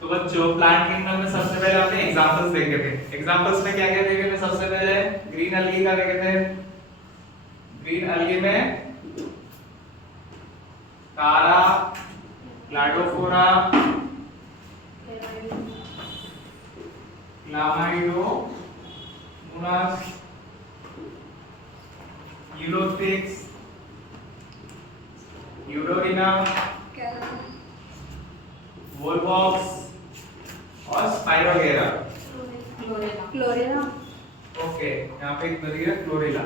तो बच्चों plant kingdom में सबसे पहले आपने एग्जांपल्स देखे थे। एग्जांपल्स में क्या क्या देखे थे? सबसे पहले ग्रीन अलगी का देखे थे। ग्रीन अलगी में कारा, क्लाडोफोरा, क्लामाइडोमोनास, यूरोथिक्स, यूडोरिना, वोलवॉक्स और स्पाइरोगेरा। क्लोरेला। ओके, यहाँ पे एक नदी है क्लोरेला।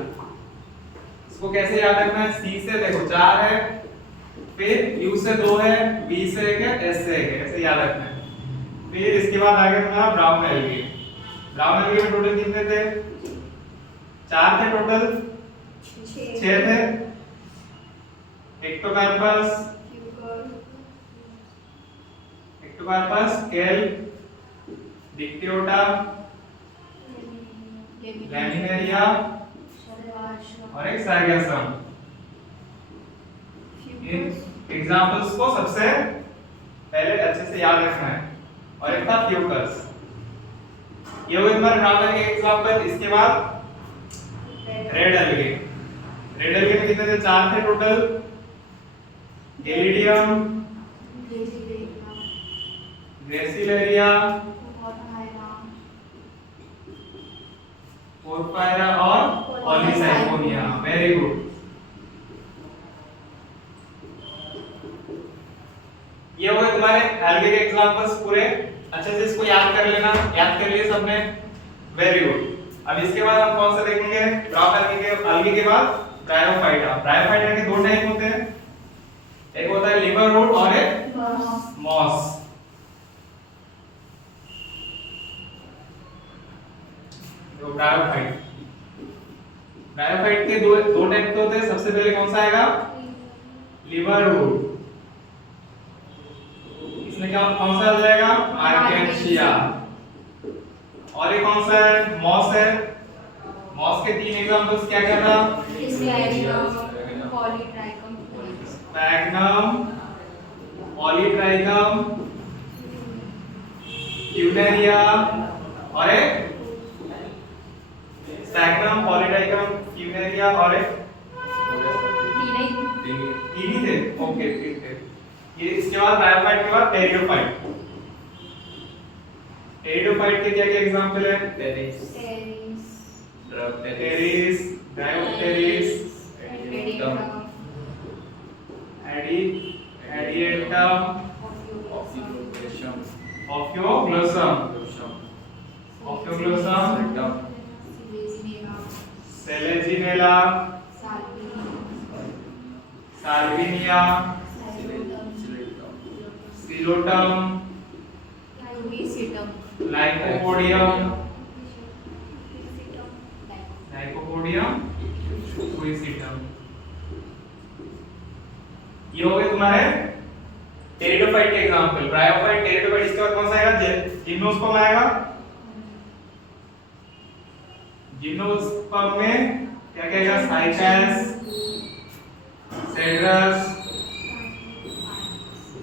इसको कैसे याद रखना है? सी से देखो 4 है, फिर यू से 2 है, बी से 1 है, एस से 1 है, ऐसे याद रखना है। फिर इसके बाद आगे तुम्हारा ब्राउन एल्गी। ब्राउन एल्गी में टोटल कितने थे? 4 थे टोटल, 6 थे। एक्टोकार्पस, केल, डिक्टियोटा, लैमिनेरिया और एक साइगेसम। इन एग्जांपल्स को सबसे पहले अच्छे से याद रखना है। और एक था फ्यूकस। ये हो गए तुम्हारे ब्राउन एल्गी के एग्जांपल। इसके बाद रेड एल्गी। रेड एल्गी में कितने थे? 4 थे टोटल। गेलिडियम, ग्रेसिलेरिया, पोरफायरा और पॉलीसाइकोनिया। Very good. ये हो गए तुम्हारे एल्गी के एग्जांपल्स पूरे। अच्छे से इसको याद कर लेना। याद कर लिए सबने? Very good. अब इसके बाद हम कौन सा देखेंगे? ब्राउन एल्गी के बाद ब्रायोफाइटा। ब्रायोफाइटा के 2 टाइप होते हैं, एक होता है लिवर रूट और एक मॉस। तो ब्रायोफाइट के दो टाइप होते हैं। सबसे पहले कौन सा आएगा? Liver root. इसमें क्या कौन सा आ जाएगा? आर्केशिया। और ये कौन सा है? मॉस है। मॉस के 3 एग्जांपल्स क्या क्या था? स्पैग्नम, पॉलीट्राइकम, ट्यूनेरिया और एक स्पैग्नम, पॉलीट्राइकम, ट्यूनेरिया और एक तीन ही थे। ओके, ठीक है। ये इसके बाद ब्रायोफाइट के बाद टेरिडोफाइट। टेरिडोफाइट के क्या क्या एग्जांपल है? Pteris, Dryopteris, Adiantum, Ophioglossum, Selaginella, Salvinia, Psilotum, Lycopodium, Equisetum. ये हो गए तुम्हारे टेरिडोफाइट के एग्जांपल। Bryophyte, pteridophyte. इसके बाद कौन सा आएगा? जिम्नोस्पर्म आएगा। जिम्नोस्पर्म में क्या क्या आएगा? Cycas, cedrus,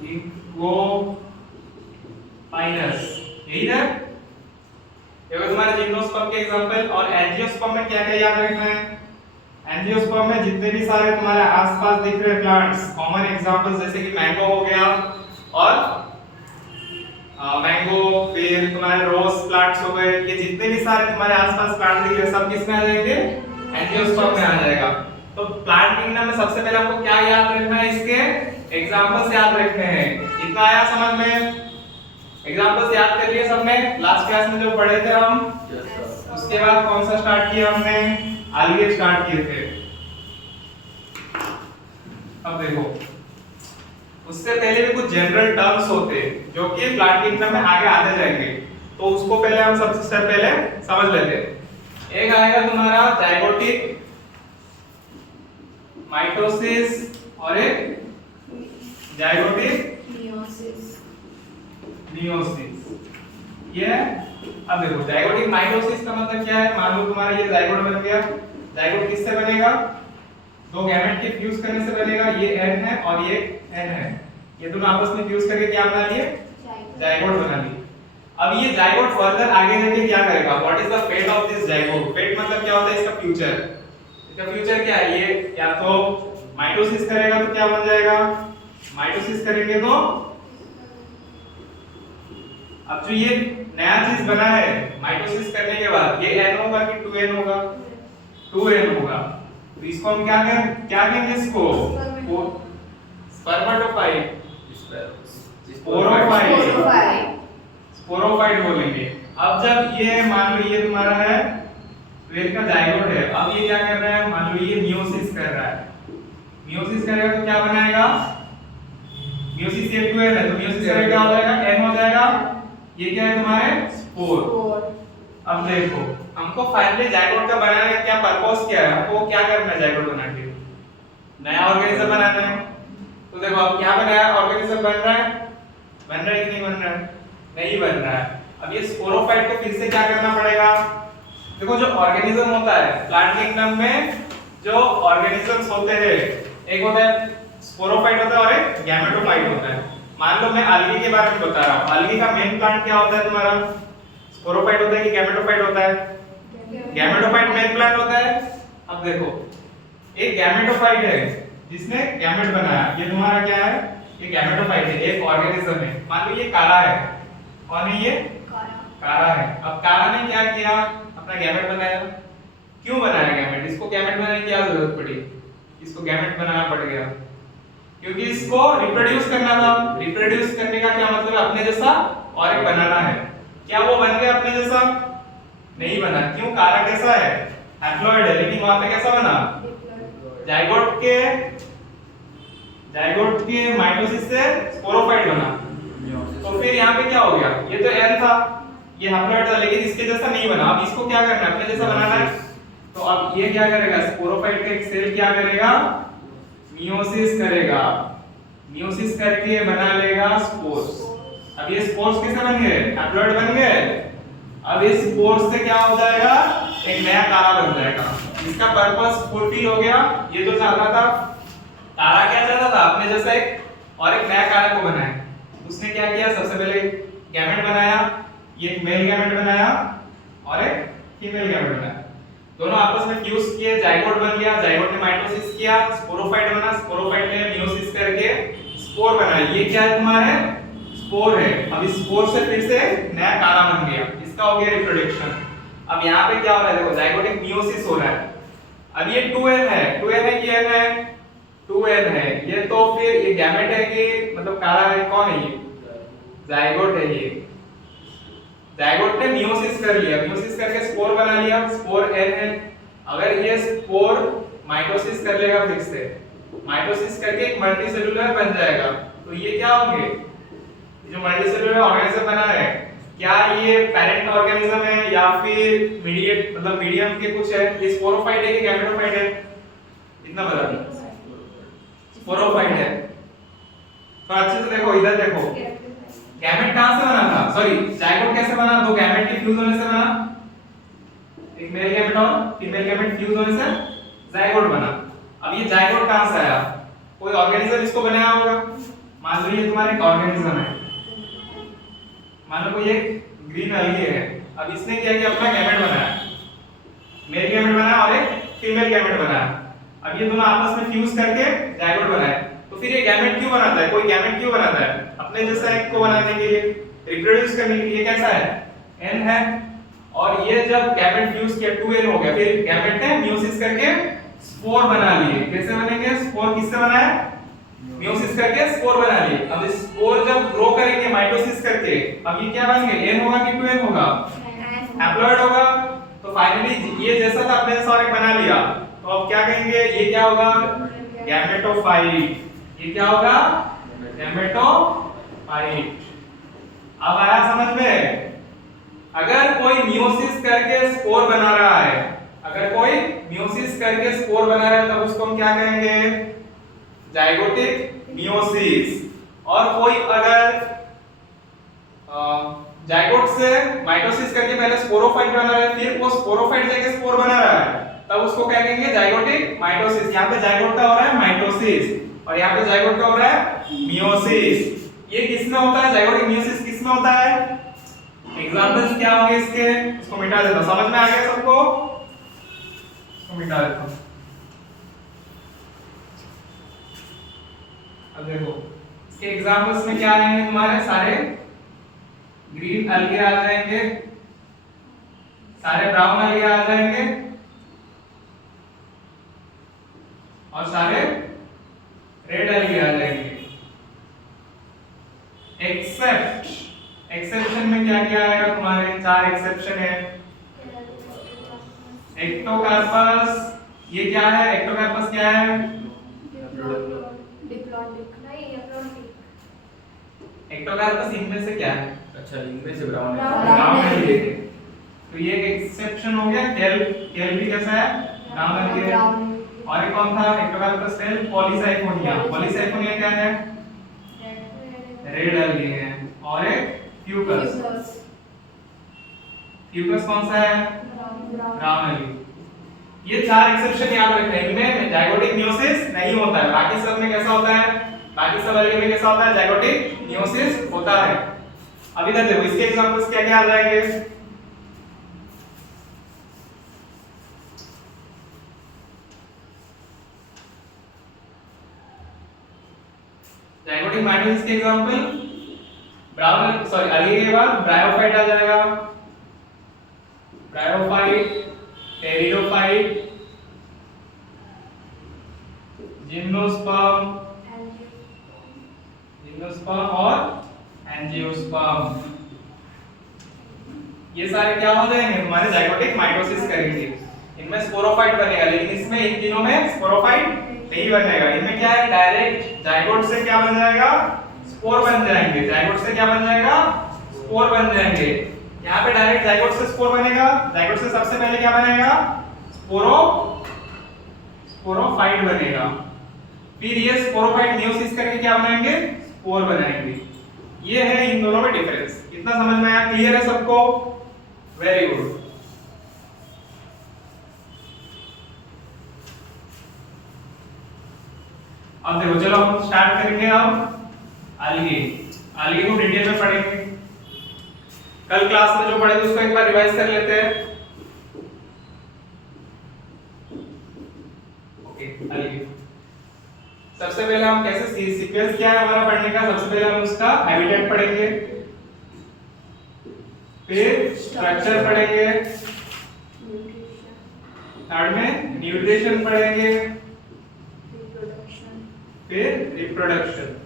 ginkgo, Pinus. यही है। ये हो तुम्हारे जिम्नोस्पर्म के एग्जांपल। और एंजियोस्पर्म में क्या क्या याद रखना है? एंजियोस्पर्म में जितने भी सारे तुम्हारे आसपास दिख रहे प्लांट्स, कॉमन एग्जांपल्स जैसे कि मैंगो हो गया और मैंगो, फिर तुम्हारे रोज प्लांट्स हो गए, ये जितने भी सारे तुम्हारे आसपास प्लांट दिख रहे सब किसमें आ जाएंगे? एंजियोस्पर्म में आ जाएगा। तो प्लांट किंगडम में सबसे पहले आपको क्या याद रखना है? इसके एग्जांपल्स याद रखने हैं। इतना आया समझ में? एग्जांपल्स याद कर लिए सबने? लास्ट क्लास में जो पढ़े थे हम, उसके बाद कौन सा स्टार्ट किया हमने? एल्गी स्टार्ट किए थे। अब देखो, उससे पहले भी कुछ जनरल टर्म्स होते जो कि प्लांट किंगडम में आगे आते जाएंगे, तो उसको पहले हम सबसे स्टेप पहले समझ लेते हैं। एक आएगा तुम्हारा जाइगोटिक, माइटोसिस और एक जाइगोटिक मियोसिस। ये अब देखो, जाइगोटिक माइटोसिस का मतलब क्या है? मान लो तुम्हारा ये जाइगोट बन गया। जाइगोट किससे बनेगा? 2 गैमेट के फ्यूज करने से बनेगा। ये N है और ये N है। ये दोनों आपस में फ्यूज करके क्या बना लिए? जाइगोट बना ली। अब ये जाइगोट फर्दर आगे जाके क्या करेगा? What is the fate of this zygote? Fate मतलब क्या होता है? इसका फ्यूचर। इसका फ्यूचर क्या है? ये या तो माइटोसिस करेगा तो क्या बन जाएगा? माइटोसिस करेंगे तो अब जो ये नया चीज बना है माइटोसिस करने के बाद ये n होगा कि 2n होगा? 2n होगा। तो इसको हम क्या कहेंगे इसको? स्पर्मेटोफाइट, स्पोरोफाइट, स्पोरोफाइट बोलेंगे। अब जब ये मान लो ये तुम्हारा है ट्वेल का जाइगोट है, अब ये क्या कर रहा है? मान लो ये मियोसिस कर रहा है। मियोसिस करेगा तो क्या बनाएगा? मियोसिस ये 2n है तो मियोसिस करेगा क्या हो जाएगा? n हो जाएगा। ये क्या है तुम्हारे? स्पोर। अब देखो हमको फाइनली जाइगोट का बनाने का क्या पर्पस क्या है? हमको क्या करना है जाइगोट बना के? नया ऑर्गेनिज्म बनाना है। तो देखो अब क्या बनाया? ऑर्गेनिज्म बन रहा है? बन रहा है कि नहीं बन रहा है? नहीं बन रहा है। अब ये स्पोरोफाइट को फिर से क्या करना पड़ेगा? देखो जो ऑर्गेनिज्म होता है प्लांट किंगडम में, जो ऑर्गेनिजम्स होते हैं एक होता है स्पोरोफाइट होता है और एक गैमेटोफाइट होता है। मान लो मैं अलगी के बारे में बता रहा हूं। अलगी का मेन प्लांट क्या होता है तुम्हारा? स्पोरोफाइट होता है कि गैमेटोफाइट होता है? गैमेटोफाइट मेन प्लांट होता है। अब देखो एक गैमेटोफाइट है जिसने गैमेट बनाया, ये तुम्हारा क्या है? ये गैमेटोफाइट है, एक ऑर्गेनिज्म है। मान लो ये काला है और ये काला है। अब काला ने क्या किया? अपना गैमेट बनाया। क्यों बनाया गैमेट? इसको गैमेट बनाने की क्या जरूरत पड़ी? इसको गैमेट बनाना पड़ गया क्योंकि इसको रिप्रोड्यूस करना था। रिप्रोड्यूस करने का क्या मतलब है? अपने जैसा और एक बनाना है। क्या वो बन गया अपने जैसा? नहीं बना। क्यों? काला कैसा है? हैप्लॉइड है, लेकिन वहां पे कैसा बना? जाइगोट के माइटोसिस से स्पोरोफाइट बना। तो फिर यहाँ पे क्या हो गया? ये तो n था, ये हैप्लॉइड था, लेकिन इसके जैसा नहीं बना। अब इसको क्या करना है? अपने जैसा बनाना है। तो अब ये क्या करेगा? स्पोरोफाइट का एक सेल क्या करेगा? मियोसिस करेगा। मियोसिस करके बना लेगा स्पोर्स। अब ये स्पोर्स कैसे बन गए? हैप्लॉइड बन गए। अब इस स्पोर्स से क्या हो जाएगा? एक नया काला बन जाएगा। इसका पर्पस फुलफिल हो गया। ये जो चाहता था, काला क्या चाहता था? अपने जैसा एक और एक नया काला को बनाए। उसने क्या किया? सबसे पहले गैमेट बनाया, ये एक मेल गैमेट बनाया और एक फीमेल गैमेट बनाया। दोनों आपस में फ्यूज किए, जाइगोट बन गया। जाइगोट ने माइटोसिस किया, स्पोरोफाइट बना। स्पोरोफाइट ने मियोसिस करके स्पोर बनाया। ये क्या है तुम्हारे? स्पोर है। अब इस स्पोर से फिर से नया काला बन गया। इसका हो गया रिप्रोडक्शन। अब यहाँ पे क्या हो रहा है? देखो जाइगोटिक मियोसिस हो रहा है। अब ये 2n है। 2n है कि n है? 2n है। ये तो फिर ये गैमेट है कि मतलब काला है? कौन है ये? जाइगोट है। ये जाइगोट ने मियोसिस कर लिया। मियोसिस करके स्पोर बना लिया। स्पोर n है। अगर ये स्पोर माइटोसिस कर लेगा, फिर से माइटोसिस करके एक मल्टीसेलुलर बन जाएगा, तो ये क्या होंगे? जो मल्टीसेलुलर ऑर्गेनिज्म बना है, क्या ये पेरेंट ऑर्गेनिज्म है या फिर मीडिएट मतलब मीडियम के कुछ है? ये स्पोरोफाइट है कि गैमेटोफाइट है? इतना बता दो। स्पोरोफाइट है। तो अच्छे से देखो, इधर देखो, गैमेट कहां से बना था? सॉरी, जाइगोट कैसे बना? दो गैमेट के फ्यूज होने से बना। एक मेल गैमेट और फीमेल गैमेट फ्यूज होने से जाइगोट बना। अब ये जाइगोट कहां से आया? कोई ऑर्गेनिज्म इसको बनाया होगा। मान लो ये तुम्हारा एक ऑर्गेनिज्म है, मान लो कोई एक ग्रीन अलगी है। अब इसने क्या किया? अपना गैमेट बनाया, मेल गैमेट बनाया और एक फीमेल गैमेट बनाया। अब ये दोनों आपस में फ्यूज करके जाइगोट बनाए। तो फिर ये गैमेट क्यों बनाता है? कोई गैमेट क्यों बनाता है? अपने जैसा एक को बनाने के लिए, रिप्रोड्यूस करने के लिए। कैसा है? n है। और ये जब गैमेट फ्यूज किया 2n हो गया, फिर गैमेट ने मियोसिस करके स्पोर बना लिए। कैसे बनेंगे स्पोर? किससे बनाया? मियोसिस करके स्पोर बना लिए। अब इस स्पोर जब ग्रो करेंगे माइटोसिस करके, अब ये क्या बनेंगे? n होगा कि 2n होगा? हैप्लॉइड होगा। तो फाइनली ये जैसा था अपने जैसा और एक बना लिया। तो अब क्या कहेंगे? ये क्या होगा? गैमेटोफाइट। ये क्या होगा? गैमेटोफाइट। अब आया समझ में? अगर कोई मियोसिस करके स्पोर बना रहा है, अगर कोई मियोसिस करके स्पोर बना रहा है, तब उसको हम क्या कहेंगे? Zygotic meiosis. और कोई अगर जाइगोट से माइटोसिस करके पहले स्पोरोफाइट बना रहा है, फिर वो स्पोरोफाइट से स्पोर बना रहा है, तब उसको क्या कहेंगे? Zygotic mitosis. यहाँ पे जाइगोट का हो रहा है माइटोसिस और यहाँ पे जाइगोट का हो रहा है मियोसिस। ये किस में होता है, जाइगोटिक मियोसिस किस में होता है, एग्जांपल्स क्या होंगे इसके, इसको मिटा देता हूं, समझ में आ गया सबको, इसको मिटा देता हूं। अब देखो इसके एग्जांपल्स में क्या आएंगे तुम्हारे, सारे ग्रीन अलगे आ जाएंगे, सारे ब्राउन अलगे आ जाएंगे और सारे रेड अलगे आ जाएंगे। एक्सेप्शन में क्या क्या आएगा तुम्हारे, 4 एक्सेप्शन है। एक्टोकार्पस, ये क्या है, एक्टोकार्पस क्या है, एक्टोकार्पस इनमें से क्या है, अच्छा इनमें से ब्राउन है। ब्राउन है। तो ये एक एक्सेप्शन हो गया। टेल भी कैसा है, ब्राउन है। और एक कौन था एक्टोकार्पस टेल, पॉलीसाइफोनिया। पॉलीसाइफोनिया क्या है, रेड अलगे है। और एक फ्यूकस, फ्यूकस कौन सा है, ब्राउन अलगे। ये 4 एक्सेप्शन याद रखना, इनमें जाइगोटिक मियोसिस नहीं होता है, बाकी सब में कैसा होता है, बाकी सब अलगे में कैसा होता है, जाइगोटिक मियोसिस होता है। अब इधर देखो इसके एग्जांपल्स क्या क्या आ जाएंगे, जाइगोटिक माइटोसिस के एग्जांपल, ब्राउन सॉरी अलगे के बाद ब्रायोफाइट आ जाएगा, ब्रायोफाइट, टेरिडोफाइट, जिम्नोस्पर्म, और एंजियोस्पर्म। ये सारे क्या हो जाएंगे हमारे, जाइगोटिक माइटोसिस करेंगे। इनमें स्पोरोफाइट बनेगा, लेकिन इसमें इन तीनों में स्पोरोफाइट नहीं बनेगा। इनमें क्या है, डायरेक्ट जाइगोट से क्या बन जाएगा, स्पोर बन जाएंगे। जाइगोट से क्या बन जाएगा, स्पोर बन जाएंगे। यहाँ पे डायरेक्ट जाइगोट से स्पोर बनेगा। जाइगोट से सबसे पहले क्या बनेगा, स्पोरोफाइट बनेगा। फिर ये स्पोरोफाइट मियोसिस करके क्या बनाएंगे, स्पोर बनाएंगे। ये है इन दोनों में डिफरेंस। इतना समझ में आया, क्लियर है सबको, वेरी गुड। अब देखो चलो हम स्टार्ट करेंगे। अब अलगे को डिटेल में पढ़ेंगे। कल क्लास में जो पढ़े थे उसको एक बार रिवाइज कर लेते हैं। ओके, अलगे सबसे पहले हम कैसे सीक्वेंस क्या है हमारा पढ़ने का, सबसे पहले हम उसका हैबिटेट पढ़ेंगे, फिर स्ट्रक्चर पढ़ेंगे, थर्ड में न्यूट्रिशन पढ़ेंगे, फिर रिप्रोडक्शन।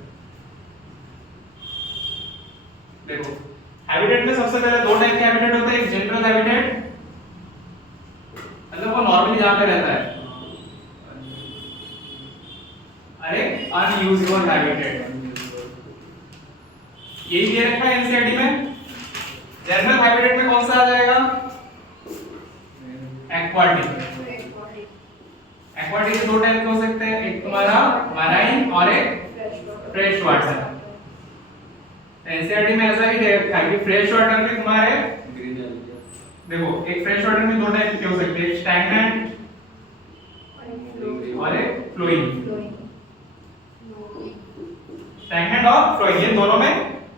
देखो हैबिटेट में सबसे पहले 2 टाइप के हैबिटेट होते हैं। एक जनरल हैबिटेट, मतलब वो नॉर्मली जहां पे रहता है, अरे अनयूजुअल हैबिटेट। यही दे रखा है एनसीईआरटी में। जनरल हैबिटेट में कौन सा आ जाएगा, एक्वाटिक। एक्वाटिक के 2 टाइप के हो सकते हैं, एक तुम्हारा मराइन और एक फ्रेश वाटर। एनसीईआरटी में ऐसा ही दे रखा है कि फ्रेश वाटर में तुम्हारे देखो एक फ्रेश वाटर में 2 टाइप के हो सकते हैं, एक स्टैग्नेंट और एक फ्लोइंग। स्टैग्नेंट और फ्लोइंग ये दोनों में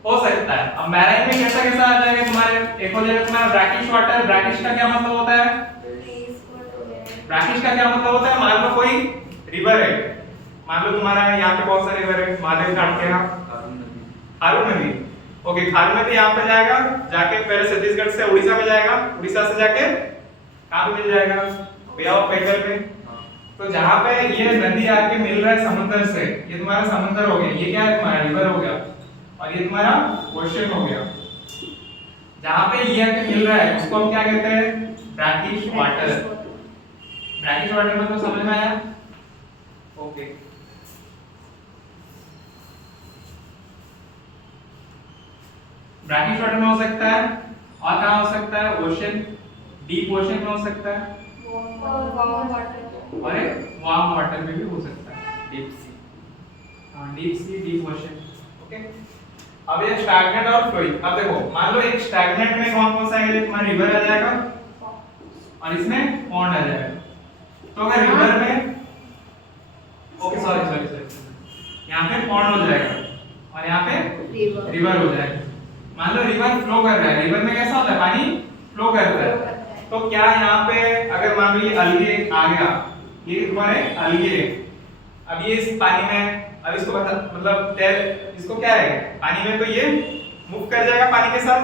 हो सकता है। अब मैराइन में कैसा कैसा आ जाएगा तुम्हारे, एक हो जाएगा तुम्हारा ब्रैकिश वाटर। ब्रैकिश का क्या मतलब होता है, ब्रैकिश का क्या मतलब होता है, मान लो कोई रिवर है, मान लो तुम्हारा यहाँ पे कौन सा रिवर है, महादेव घाट के यहाँ खारून नदी। ओके, खारून नदी यहाँ पे जाएगा, जाके पहले छत्तीसगढ़ से उड़ीसा में जाएगा, उड़ीसा से जाके कहाँ पे मिल जाएगा, बे ऑफ बंगाल में। तो जहाँ पे ये नदी आके मिल रहा है समुद्र से, ये तुम्हारा समुद्र हो गया, ये क्या है तुम्हारा रिवर हो गया, और ये तुम्हारा ओशन हो गया। जहाँ पे ये आके मिल रहा है उसको हम क्या कहते हैं, ब्रैकिश वाटर। ब्रैकिश वाटर में तो समझ में आया। ओके, ब्रैकिश वाटर में हो सकता है, और कहाँ हो सकता है, ओशन, डीप ओशन में हो सकता है, और एक वार्म वाटर में भी हो सकता है, डीप सी। हाँ, deep sea, deep ocean. Okay, अब ये स्टैग्नेंट और फ्लोइंग। अब देखो मान लो एक स्टैग्नेंट में कौन कौन सा आएगा, तुम्हारा रिवर आ जाएगा और इसमें पॉन्ड आ जाएगा। तो अगर रिवर में ओके सॉरी यहाँ पे पॉन्ड हो जाएगा और यहाँ पे रिवर रिवर हो जाए। मान लो रिवर फ्लो कर रहा है, रिवर में कैसा होता है, पानी फ्लो करता है। तो क्या यहाँ पे अगर मान लो ये अलगे आ गया, ये तुम्हारे अलगे, अब ये इस पानी में, अब इसको मतलब तैर, इसको क्या है पानी में, तो ये मूव कर जाएगा पानी के साथ,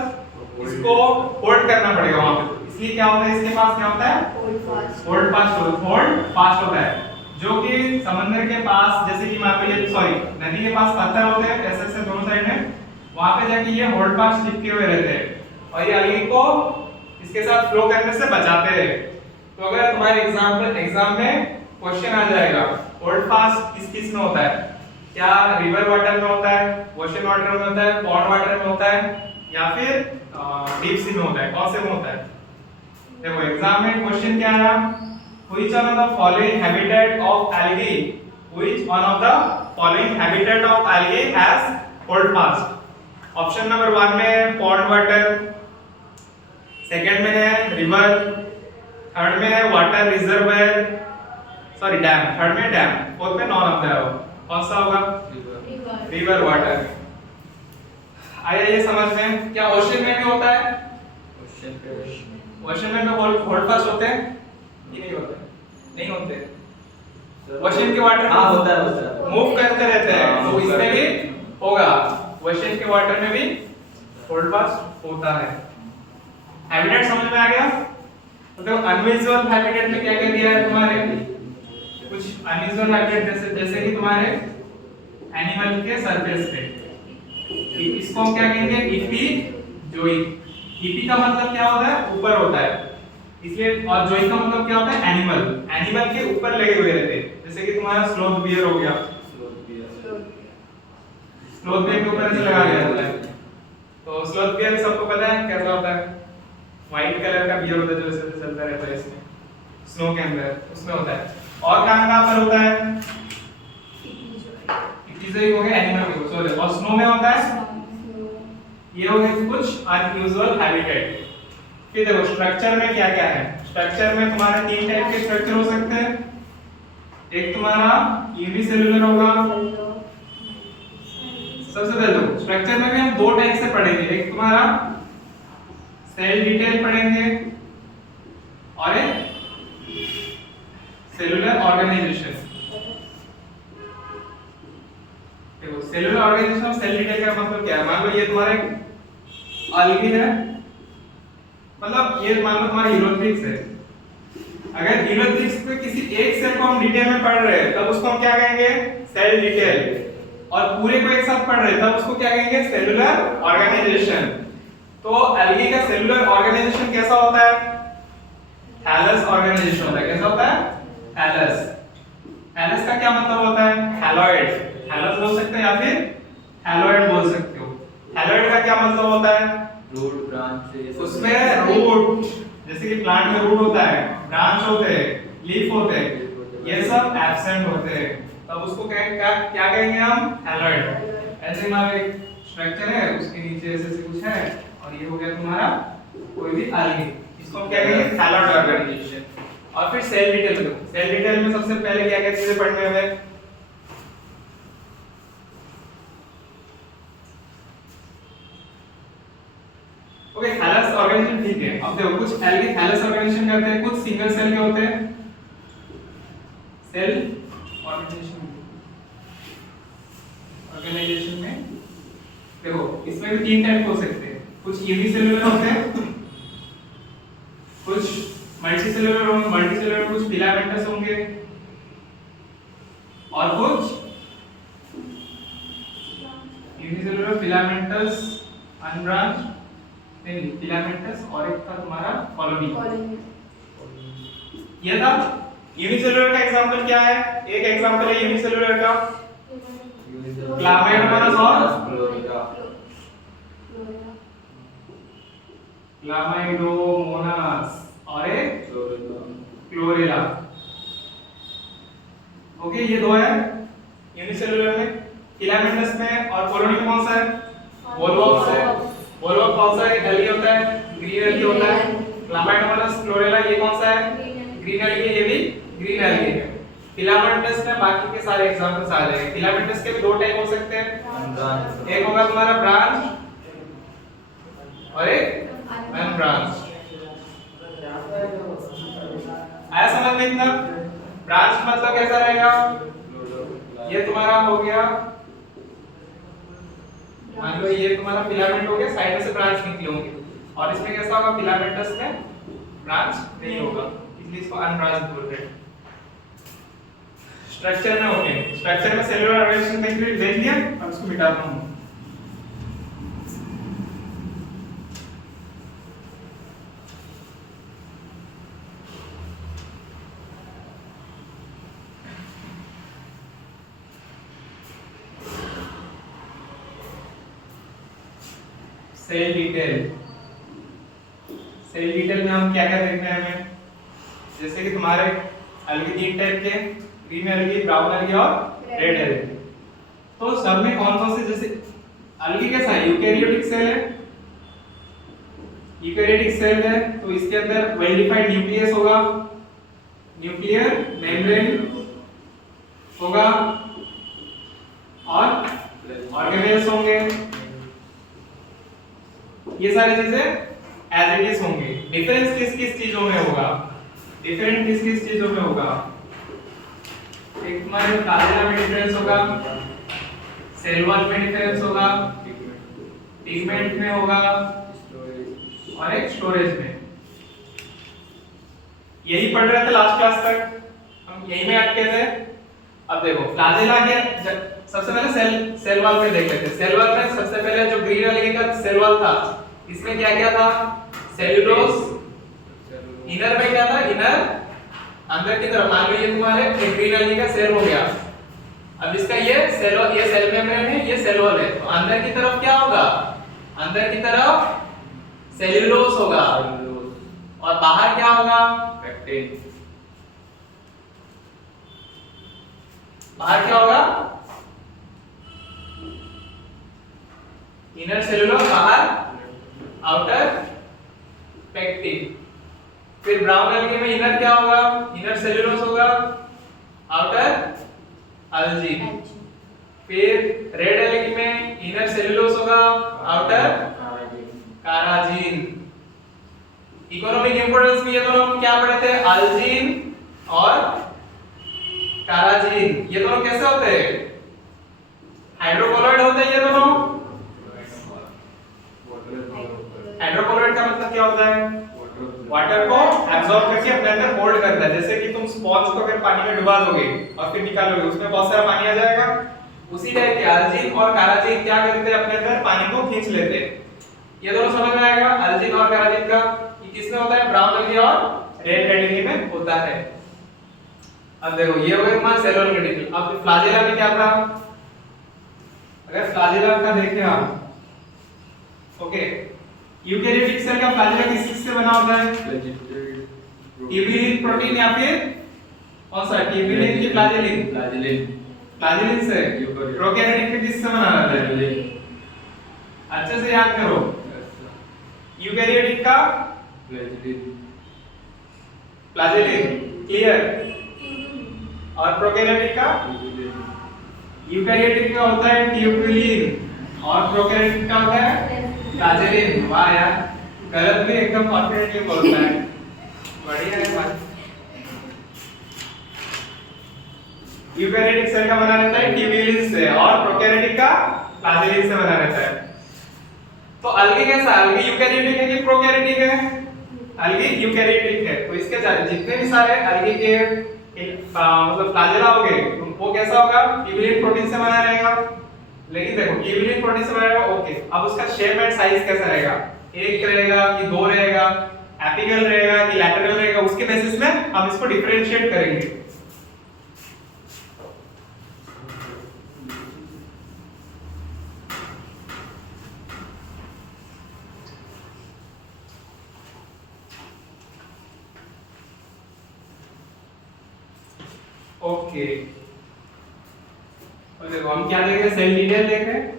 इसको होल्ड करना पड़ेगा वहां पे। इसलिए क्या होता है, इसके पास क्या होता है, होल्ड फास्ट होता है। जो कि समंदर के पास, जैसे कि मान लो ये सॉरी नदी के पास पत्थर होते हैं ऐसे ऐसे दोनों साइड में, वहां पे जाके ये होल्ड फास्ट चिपके हुए रहते हैं और ये अलगे को इसके साथ फ्लो करने से बचाते हैं। तो अगर तुम्हारे एग्जाम में क्वेश्चन आ जाएगा होल्ड फास्ट किस किस में होता है, क्या रिवर वाटर में होता है, ओशन वाटर में होता है, पॉन्ड वाटर में होता है, या फिर डीप सी में होता है, कौन से में होता है। देखो एग्जाम में क्वेश्चन क्या आया, which one of the following habitat of algae, which one of the following habitat of algae has hold fast. Option number 1 में पॉन्ड वाटर, सेकंड में है रिवर, थर्ड में है water reservoir, sorry dam, third में dam, fourth में none of the, कौन सा होगा, रिवर वाटर। आइए ये समझ में, क्या ओशन में भी होता है, ओशन में होल्ड फास्ट होते हैं कि नहीं होते, नहीं होते। ओशन के वाटर हाँ होता है मूव करते रहते हैं, तो इसमें भी होगा, ओशन के वाटर में भी होल्ड फास्ट होता है। हैबिटेट समझ में आ गया। तो देखो अनविजुअल हैबिटेट में क्या क्या दिया है तुम्हारे, कुछ अनविजुअल हैबिटेट जैसे कि तुम्हारे एनिमल के सरफेस पे, इसको हम क्या कहेंगे, इपी जोई। इपी का मतलब क्या होता है, ऊपर होता है, इसलिए, और जोई का मतलब क्या होता है, एनिमल, एनिमल के ऊपर लगे हुए रहते हैं। जैसे कि तुम्हारा स्लोथ बियर हो गया, स्लोथ बियर के ऊपर से लगा दिया जाता है। तो स्लोथ बियर सबको पता है कैसा होता है, व्हाइट कलर का बियर होता है जो ऐसे चलता रहता है इसमें, स्नो के अंदर, उसमें होता है। और कहां पर होता है, इपीजोई हो गया एनिमल के ऊपर, और स्नो में होता है, ये हो गए कुछ अनयूजुअल हैबिटेट। फिर देखो स्ट्रक्चर में क्या क्या है, स्ट्रक्चर में तुम्हारे 3 टाइप के स्ट्रक्चर हो सकते हैं। एक तुम्हारा यूनिसेलुलर होगा, सबसे पहले स्ट्रक्चर में भी हम 2 टाइप से पढ़ेंगे, एक तुम्हारा सेल डिटेल पढ़ेंगे और एक सेलुलर ऑर्गेनाइजेशन। देखो सेलुलर ऑर्गेनाइजेशन और सेल डिटेल का मतलब क्या है, मान लो ये तुम्हारे अलगी है, मतलब ये मान लो तुम्हारा यूरोथ्रिक्स है, अगर यूरोथ्रिक्स पे किसी एक सेल को हम डिटेल में पढ़ रहे हैं तब उसको हम क्या कहेंगे, सेल डिटेल, और पूरे को एक साथ पढ़ रहे हैं तब उसको क्या कहेंगे, सेलुलर ऑर्गेनाइजेशन। तो अलगी का सेलुलर ऑर्गेनाइजेशन कैसा होता है, थैलस ऑर्गेनाइजेशन होता है। कैसा होता है, थैलस। थैलस का क्या मतलब होता है, हैलॉइड, थैलस बोल सकते हैं या फिर हैलॉइड बोल सकते हो। हैलॉइड का क्या मतलब होता है, रूट ब्रांच, उसमें रूट, जैसे कि प्लांट में रूट होता है, ब्रांच होते हैं, लीफ होते हैं, ये सब एब्सेंट होते हैं, तब उसको क्या कहेंगे हम, हैलॉइड। ऐसे हमारा एक स्ट्रक्चर है, उसके नीचे ऐसे कुछ है, और ये हो गया तुम्हारा कोई भी अलगी, इसको हम क्या कहेंगे, हैलॉइड ऑर्गेनाइजेशन। और फिर सेल डिटेल, सेल डिटेल में सबसे पहले क्या क्या चीजें पढ़ने हमें, ओके थैलस ऑर्गेनाइजेशन ठीक है। अब देखो कुछ एल्गी थैलस ऑर्गेनाइजेशन करते हैं, कुछ सिंगल सेल के होते हैं, सेल ऑर्गेनाइजेशन में देखो इसमें भी 3 टाइप हो सकते हैं, कुछ यूनिसेलुलर होते हैं, कुछ मल्टीसेलुलर होंगे, मल्टीसेलुलर कुछ फिलामेंटस होंगे, और कुछ यूनिसेलुलर फिलामेंटस अनब्रांच, नहीं फिलामेंटस, और एक था तुम्हारा कॉलोनी। ये था यूनिसेलुलर का एग्जांपल क्या है, एक एग्जांपल है यूनिसेलुलर का क्लामाइडोमोनास और क्लामाइडोमोनास और एक क्लोरेला। ओके ये 2 है यूनिसेलुलर में। फिलामेंटस में और कॉलोनी में कौन सा है, वोल्वॉक्स है, वोल्वॉक्स कौन सा है, एल्गी होता है, ग्रीन एल्गी होता है। क्लामाइडोमोनास क्लोरेला ये कौन सा है, ग्रीन एल्गी, ये भी ग्रीन एल्गी है। फिलामेंटस में बाकी के सारे एग्जांपल्स आ जाएंगे। फिलामेंटस के भी दो टाइप हो सकते हैं, एक होगा तुम्हारा ब्रांच और एक अनब्रांच। आया समझ में इतना? ब्रांच मतलब कैसा रहेगा, ये तुम्हारा हो गया, मान लो ये तुम्हारा फिलामेंट हो गया, साइड में से ब्रांच निकले होंगे, और इसमें कैसा होगा, फिलामेंटस में ब्रांच नहीं होगा, इसलिए इसको अनब्रांच बोल रहे हैं। स्ट्रक्चर में ओके, स्ट्रक्चर में सेलुलर ऑर्गेनाइजेशन देख लिया, अब इसको मिटाता हूं। सेल डिटेल, सेल डिटेल में हम क्या क्या देखते हैं हमें, जैसे कि तुम्हारे अलगी तीन टाइप के, ग्रीन अलगी, ब्राउन अलगी और रेड अलगी। तो सब में कौन कौन से, जैसे अलगी कैसा है, यूकेरियोटिक सेल है, यूकेरियोटिक सेल है तो इसके अंदर वेल डिफाइंड न्यूक्लियस होगा, न्यूक्लियर मेम्ब्रेन होगा और ऑर्गेनेल्स होंगे, ये सारी चीजें एज इट इज होंगी। डिफरेंस किस किस चीजों में होगा, डिफरेंट किस किस चीजों में होगा, एक तुम्हारे प्लाज्मा में डिफरेंस होगा, सेल वॉल में डिफरेंस होगा, पिगमेंट में होगा और एक स्टोरेज में। यही पढ़ रहे थे लास्ट क्लास तक, हम यही में अटके थे। अब देखो फ्लैजेला के सबसे पहले सेल वॉल में देख लेते हैं। सेल वॉल में सबसे पहले जो ग्रीन अलगी का सेल वॉल था, इसमें क्या क्या था, सेल्यूलोज, इनर में क्या था, इनर अंदर की तरफ, मान लो ये तुम्हारे एक ग्रीन अलगी का सेल हो गया, अब इसका ये सेल मेम्ब्रेन है, ये सेल वॉल है, तो अंदर की तरफ क्या होगा, अंदर की तरफ सेल्यूलोज होगा और बाहर क्या होगा, पेक्टिन। बाहर क्या होगा, इनर सेल्यूलोज, बाहर आउटर पेक्टिन। फिर ब्राउन अलगी में इनर क्या होगा, इनर सेल्यूलोज होगा, आउटर अल्जीन। फिर रेड अलगी में इनर सेल्यूलोज होगा, आउटर काराजीन। इकोनॉमिक इंपोर्टेंस में ये दोनों हम क्या पढ़े थे, अल्जीन और काराजीन। ये दोनों कैसे होते हैं, हाइड्रोकोलोइड होते हैं ये दोनों। हाइड्रोकोलोइड का मतलब क्या होता है, वाटर को एब्सॉर्ब करके अपने अंदर होल्ड करता है। जैसे कि तुम स्पॉन्ज को अगर पानी में डुबा दोगे और फिर निकालोगे, उसमें बहुत सारा पानी आ जाएगा, उसी टाइप के अल्जीन और काराजीन क्या करते हैं, अपने अंदर पानी को खींच लेते हैं। ये दोनों समझ में आएगा, अल्जीन और काराजीन का ये किसमें होता है, ब्राउन अलगी और रेड अलगी में होता है। अब देखो ये हो गया तुम्हारा सेल वॉल डिटेल। अब फ्लैजेला में क्या था, अगर फ्लैजेला का देखें आप, ओके, यूकेरियोटिक सेल का फ्लैजेला किस से बना होता है, ट्यूबुलिन प्रोटीन या फिर कौन सा, ट्यूबुलिन की फ्लैजेलिन, फ्लैजेलिन से। प्रोकैरियोटिक के किस से बना रहता है, अच्छे से याद करो, यूकेरियोटिक का फ्लैजेलिन, क्लियर, और प्रोकैरियोटिक का, यूकेरियोटिक का होता है ट्यूबुलिन और प्रोकैरियोटिक का होता है फ्लैजेलिन। वाह यार, गलत भी एकदम कॉन्फिडेंटली बोलता है, बढ़िया है बात। यूकेरियोटिक सेल का बना रहता है ट्यूबुलिन से और प्रोकैरियोटिक का फ्लैजेलिन से बना रहता है। तो अलगी कैसा, अलगी यूकेरियोटिक है कि प्रोकैरियोटिक है, अलगी यूकेरियोटिक है। तो इसके जितने भी सारे अलगी के मतलब फ्लैजेला हो गए, वो कैसा होगा, ट्यूबुलिन प्रोटीन से बना रहेगा। लेकिन देखो ट्यूबुलिन प्रोटीन से बना रहेगा, ओके, अब उसका शेप एंड साइज कैसा रहेगा, एक रहेगा कि दो रहेगा, एपिकल रहेगा कि लैटरल रहेगा, उसके बेसिस में हम इसको डिफरेंशिएट करेंगे। ओके, और देखो हम क्या देख रहे हैं, सेल डिटेल देख रहे हैं।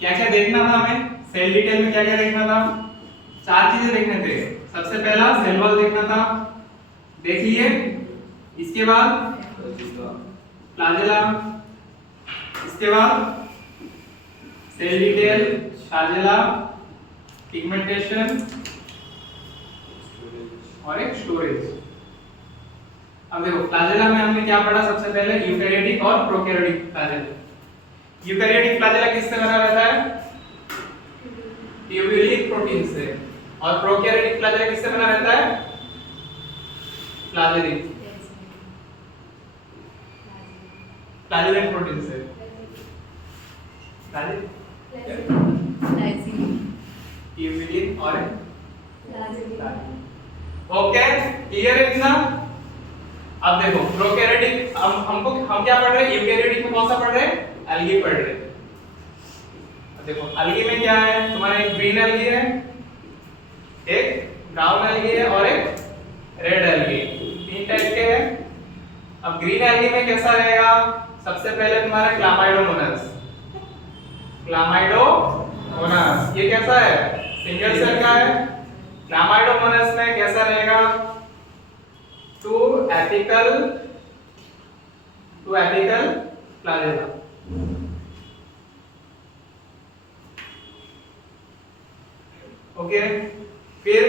क्या क्या देखना था हमें, सेल डिटेल में क्या क्या देखना था, चार चीजें देखने थे। सबसे पहला सेल वॉल देखना था, देख लिए, इसके बाद फ्लैजेला, इसके बाद सेल डिटेल, फ्लैजेला, पिगमेंटेशन और एक स्टोरेज। अब देखो फ्लैजेला में हमने क्या पढ़ा सबसे पहले, यूकैरियोटिक और प्रोकैरियोटिक फ्लैजेला। यूकैरियोटिक फ्लैजेला किससे बना रहता है? ट्यूब्यूलिक प्रोटीन से। और प्रोकैरियोटिक फ्लैजेला किससे बना रहता है? फ्लैजेलिन, फ्लैजेलिन प्रोटीन से। ट्यूब्यूलिन और ओके, क्लियर है इतना? अब देखो प्रोकैरियोटिक, हम क्या पढ़ रहे हैं? यूकैरियोटिक में कौन सा पढ़ रहे हैं? एल्गी पढ़ रहे हैं। अब देखो एल्गी में क्या है? तुम्हारा एक ग्रीन एल्गी है, एक ब्राउन एल्गी है और एक रेड एल्गी, तीन टाइप के हैं। अब ग्रीन एल्गी में कैसा रहेगा? सबसे पहले तुम्हारा क्लामाइडोमोनास। क्लामाइडोमोनास ये कैसा है? सिंगल सेल का है। क्लामाइडोमोनास में कैसा रहेगा? Two apical flagella. ओके, फिर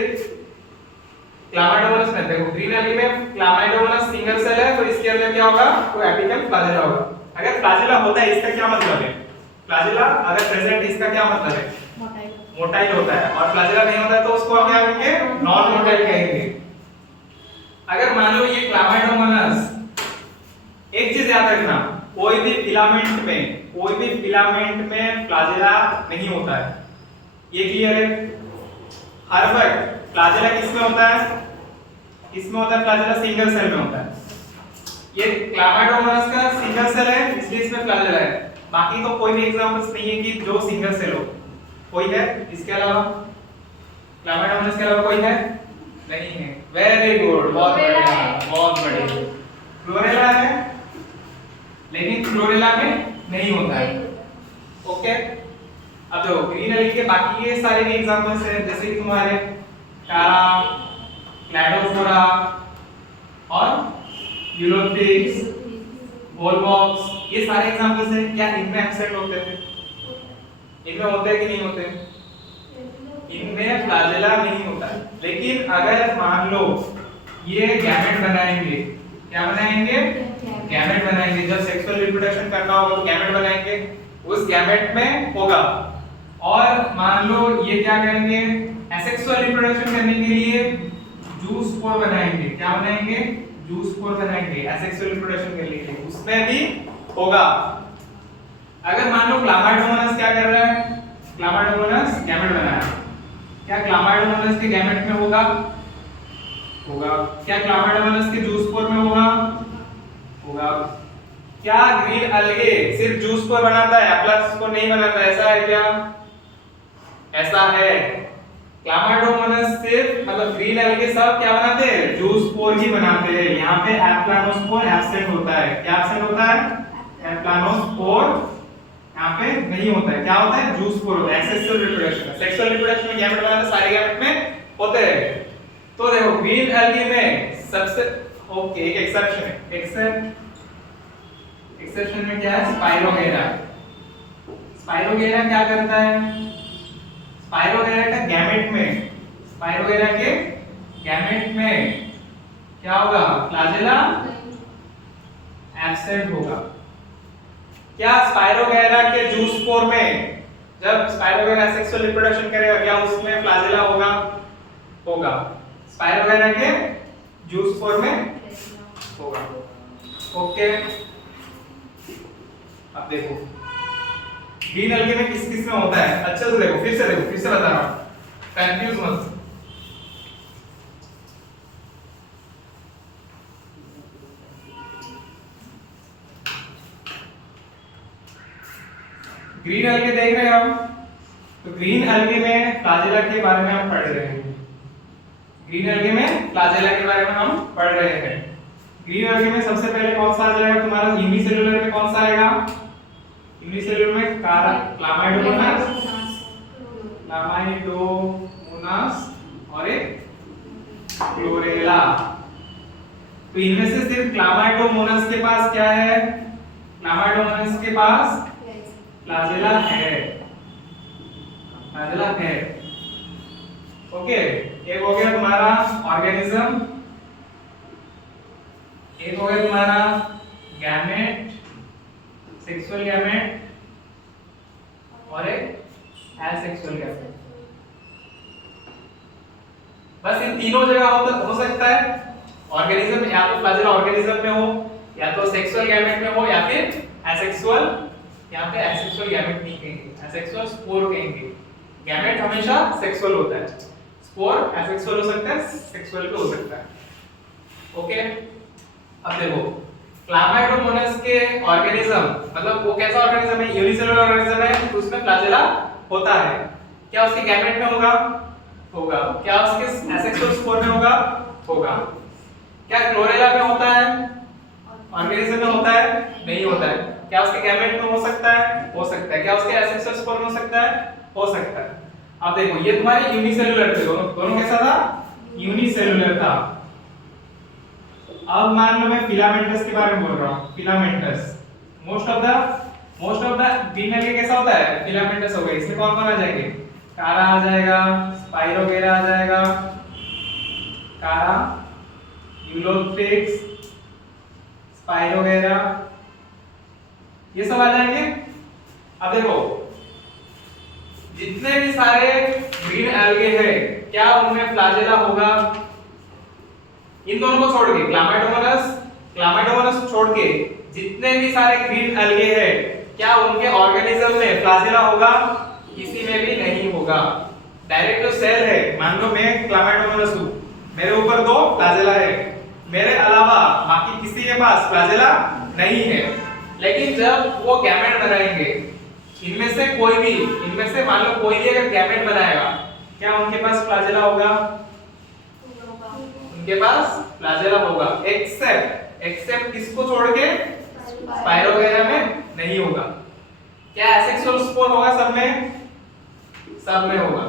क्लामाइडोमोनास में देखो ग्रीन एल्गी में क्लामाइडोमोनास सिंगल सेल है, तो इसके अंदर क्या होगा? तो एपिकल फ्लैजेला होगा। अगर फ्लैजेला होता है इसका क्या मतलब है? फ्लैजेला अगर प्रेजेंट इसका क्या मतलब है? मोटाइल होता है। और फ्लैजेला नहीं होता है तो उसको हम क्या कहेंगे? नॉन मोटाइल कहेंगे। अगर मान लो ये क्लामाइडोमोनास, एक चीज याद रखना, कोई भी फिलामेंट में फ्लैजेला नहीं होता है, ये क्लियर है? हर वक्त फ्लैजेला किसमें होता है? किसमें होता है फ्लैजेला? सिंगल सेल में होता है। ये क्लामाइडोमोनास का सिंगल सेल है इसलिए इसमें फ्लैजेला है। बाकी तो कोई भी एग्जांपल्स नहीं है कि जो सिंगल सेल हो। कोई है इसके अलावा? क्लामाइडोमोनास के अलावा कोई है? नहीं है। वेरी गुड, बहुत बढ़िया, बहुत बढ़िया। क्लोरेला है लेकिन क्लोरेला में नहीं होता है। ओके, अब देखो ग्रीन एल्गी के बाकी ये सारे भी एग्जांपल्स हैं, जैसे कि तुम्हारे कारा, क्लैडोफोरा और यूलोथिक्स, वोलवॉक्स, ये सारे एग्जांपल्स हैं। क्या इनमें एब्सेंट होते हैं? इनमें होते हैं कि नहीं होते हैं? इनमें फ्लैजेला नहीं होता है। लेकिन अगर मान लो ये गैमेट बनाएंगे, क्या बनाएंगे? गैमेट बनाएंगे। जब सेक्सुअल रिप्रोडक्शन करना होगा तो गैमेट बनाएंगे, उस गैमेट में होगा। और मान लो ये क्या करेंगे? एसेक्सुअल रिप्रोडक्शन करने के लिए जूस स्पोर बनाएंगे। क्या बनाएंगे? जूस स्पोर बनाएंगे एसेक्सुअल रिप्रोडक्शन करने के लिए, उसमें भी होगा। अगर मान लो क्लामाइडोमोनास क्या कर रहा है? क्लामाइडोमोनास गैमेट बना रहा है, क्या क्लामाइडोमोनास के गैमेट में होगा? होगा। क्या क्लामाइडोमोनास के जूस स्पोर में होगा? होगा। क्या ग्रीन अलगे सिर्फ जूस स्पोर बनाता है, एप्लस को नहीं बनाता, ऐसा है क्या? ऐसा है। क्लामाइडोमोनास सिर्फ मतलब ग्रीन अलगे सब क्या बनाते हैं? जूस स्पोर ही बनाते हैं। यहाँ पे एप्लानोस्पोर एब्सेंट होता है। क्या एब्सेंट होता है? एप्लानोस्पोर यहाँ पे नहीं होता है। क्या होता है? जूस स्पोर होता है। सेक्सुअल रिप्रोडक्शन, सेक्सुअल रिप्रोडक्शन में गैमेट बनाते सारे गैमेट में होते हैं। तो देखो ग्रीन एल्गी में सबसे ओके एक एक्सेप्शन है। एक्सेप्शन में क्या है? स्पाइरोगेरा। स्पाइरोगेरा क्या करता है? स्पाइरोगेरा के गैमेट में क्या होगा? फ्लैजेला एब्सेंट होगा। क्या स्पाइरोगेरा के जूस स्पोर में जब स्पाइरोगेरा सेक्सुअल रिप्रोडक्शन करेगा क्या उसमें फ्लैजेला होगा? होगा। स्पाइरोगेरा के जूस स्पोर में होगा। ओके, अब देखो ग्रीन एल्गी में किस किस में होता है? अच्छे से देखो, फिर से बता रहा हूं, कंफ्यूज मत। ग्रीन एल्गी देख रहे हैं हम, तो ग्रीन एल्गी में फ्लैजेला के बारे में हम पढ़ रहे हैं। ग्रीन एल्गी में फ्लैजेला के बारे में हम पढ़ रहे हैं। ग्रीन एल्गी में सबसे पहले कौन सा आ जाएगा तुम्हारा? यूनिसेलुलर में कौन सा आएगा? यूनिसेलुलर में क्लामाइडोमोनास और एक क्लोरेला। तो इनमें से सिर्फ क्लामाइडोमोनास के पास क्या है? क्लामाइडोमोनास के पास फ्लैजेला है, फ्लैजेला है। ओके, एक हो गया तुम्हारा ऑर्गेनिज्म, एक हो गया तुम्हारा गैमेट, सेक्सुअल गैमेट, और एक एसेक्सुअल गैमेट। बस इन तीनों जगह हो सकता है। ऑर्गेनिज्म या तो फ्लैजेला ऑर्गेनिज्म में हो, या तो सेक्सुअल गैमेट में हो, या फिर एसेक्सुअल, यहाँ पे एसेक्सुअल गैमेट नहीं कहेंगे, एसेक्सुअल स्पोर कहेंगे। गैमेट हमेशा सेक्सुअल होता है, स्पोर एसेक्सुअल हो सकता है, सेक्सुअल भी हो सकता है। ओके, अब देखो क्लामाइडोमोनास के ऑर्गेनिज्म, मतलब वो कैसा ऑर्गेनिज्म है? यूनिसेलुलर ऑर्गेनिज्म है, तो उसमें फ्लैजेला होता है। क्या उसके गैमेट में होगा? होगा। क्या उसके एसेक्सुअल स्पोर में होगा? होगा। क्या क्लोरेला में होता है? ऑर्गेनिज्म में होता है? नहीं होता है। क्या उसके गैमेट में हो सकता है? हो सकता है। क्या उसके एसेक्सुअल स्पोर में हो सकता है? हो सकता है। अब देखो ये तुम्हारे यूनिसेलुलर थे, दोनों कैसा था? यूनिसेलुलर था। अब मान लो मैं फिलामेंटस के बारे में बोल रहा हूँ। Filamentous most of the green algae कैसा होता है? फिलामेंटस हो गया। इसमें कौन कौन आ जाएंगे? कारा आ जाएगा, स्पाइरोगेरा आ जाएगा, कारा, यूलोथ्रिक्स, स्पाइरोगेरा, ये सब आ जाएंगे। अब देखो जितने भी सारे ग्रीन एल्गे हैं, क्या उनमें फ्लैजेला होगा? इन दोनों को छोड़ के, क्लामाइडोमोनास छोड़ के जितने भी सारे ग्रीन एल्गे हैं, क्या उनके ऑर्गेनिज्म में फ्लैजेला होगा? किसी में भी नहीं होगा। डायरेक्ट जो सेल है, मान लो मैं क्लामाइडोमोनास हूं, मेरे ऊपर दो फ्लैजेला है, मेरे अलावा बाकी किसी के पास फ्लैजेला नहीं है। लेकिन जब वो गैमेट बनाएंगे, इनमें से मान लो कोई भी अगर गैमेट बनाएगा, क्या उनके पास फ्लैजेला होगा? उनके पास फ्लैजेला होगा, एक्सेप्ट किसको छोड़ के? स्पाइरोगेरा में नहीं होगा। क्या एसेक्सुअल स्पोर होगा? सब में होगा।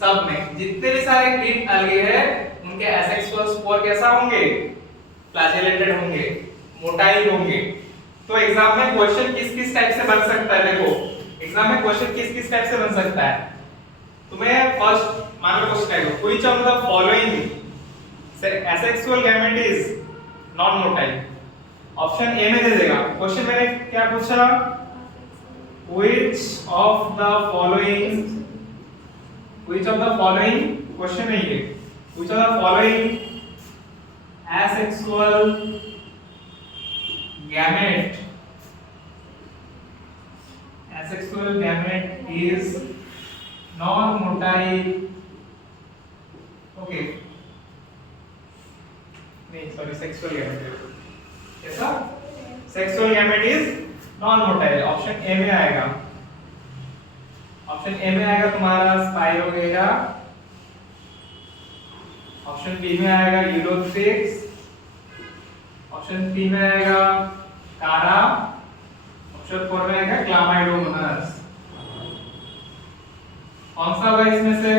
सब में जितने भी सारे ग्रीन एल्गे हैं, उनके एसेक्सुअल स्पोर कैसा होंगे? फ्लैजेलेटेड होंगे, मोटाइल होंगे। तो एग्जाम में क्वेश्चन किस टाइप से बन सकता है? देखो एग्जाम में क्वेश्चन किस टाइप से बन सकता है? तुम्हें फर्स्ट मान लो क्वेश्चन है, which of the following asexual gamete is non motile? Option A में दे देगा। क्वेश्चन मैंने क्या पूछा? which of the following question है ये, which of the following asexual gamete is non motile? Okay, नहीं सॉरी, सेक्सुअल गैमेट। कैसा? Sexual gamete is non motile. Option A में आएगा। ऑप्शन ए में आएगा तुम्हारा स्पाइरोगेरा, ऑप्शन बी में आएगा यूलोथ्रिक्स, ऑप्शन सी में आएगा कारा, ऑप्शन 4 में आएगा क्लामाइडोमोनास। कौन सा होगा इसमें से?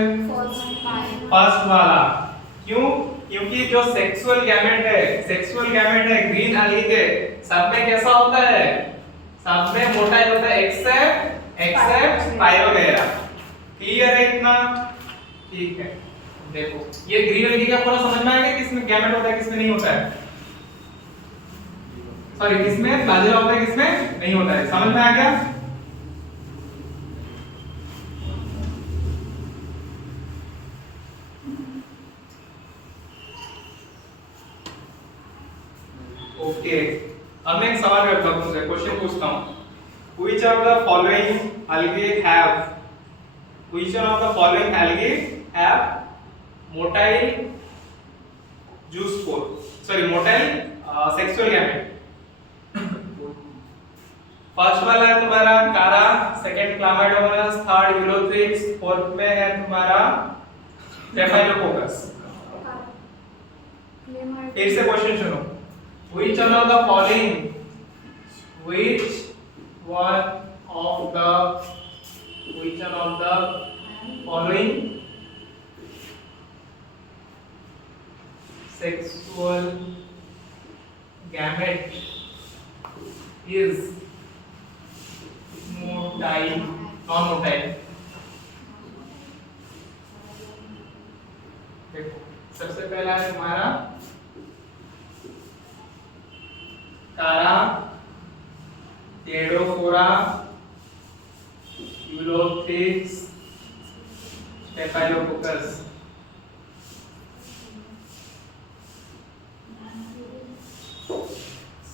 फर्स्ट वाला। क्यों? क्योंकि जो सेक्सुअल गैमेट है ग्रीन एल्गी के, सब में कैसा होता है? सब में मोटाइल होता है, एक्सेप्ट स्पाइरोगेरा। क्लियर है इतना? ठीक है। देखो ये ग्रीन एल्गी का पूरा समझ में आ गया, किसमें गैमेट होता है, किसमें नहीं होता है? सॉरी, किसमें फ्लैजेला होता है, किसमें नहीं होता है? समझ में आ गया? ओके, अब मैं एक सवाल करता हूं तुमसे, क्वेश्चन पूछता हूं। Which of the following algae have motile juice spore? Sorry, motile sexual gamete. First वाला है तुम्हारा कारा, second Chlamydomonas, third Ulothrix, fourth में है तुम्हारा स्टेफाइलोकोकस। फिर से क्वेश्चन सुनो। Which one of the following sexual gamete is motile non motile. देखो सबसे पहला है तुम्हारा कारा टेडोफोरा यूलोप्टिक्स Staphylococcus.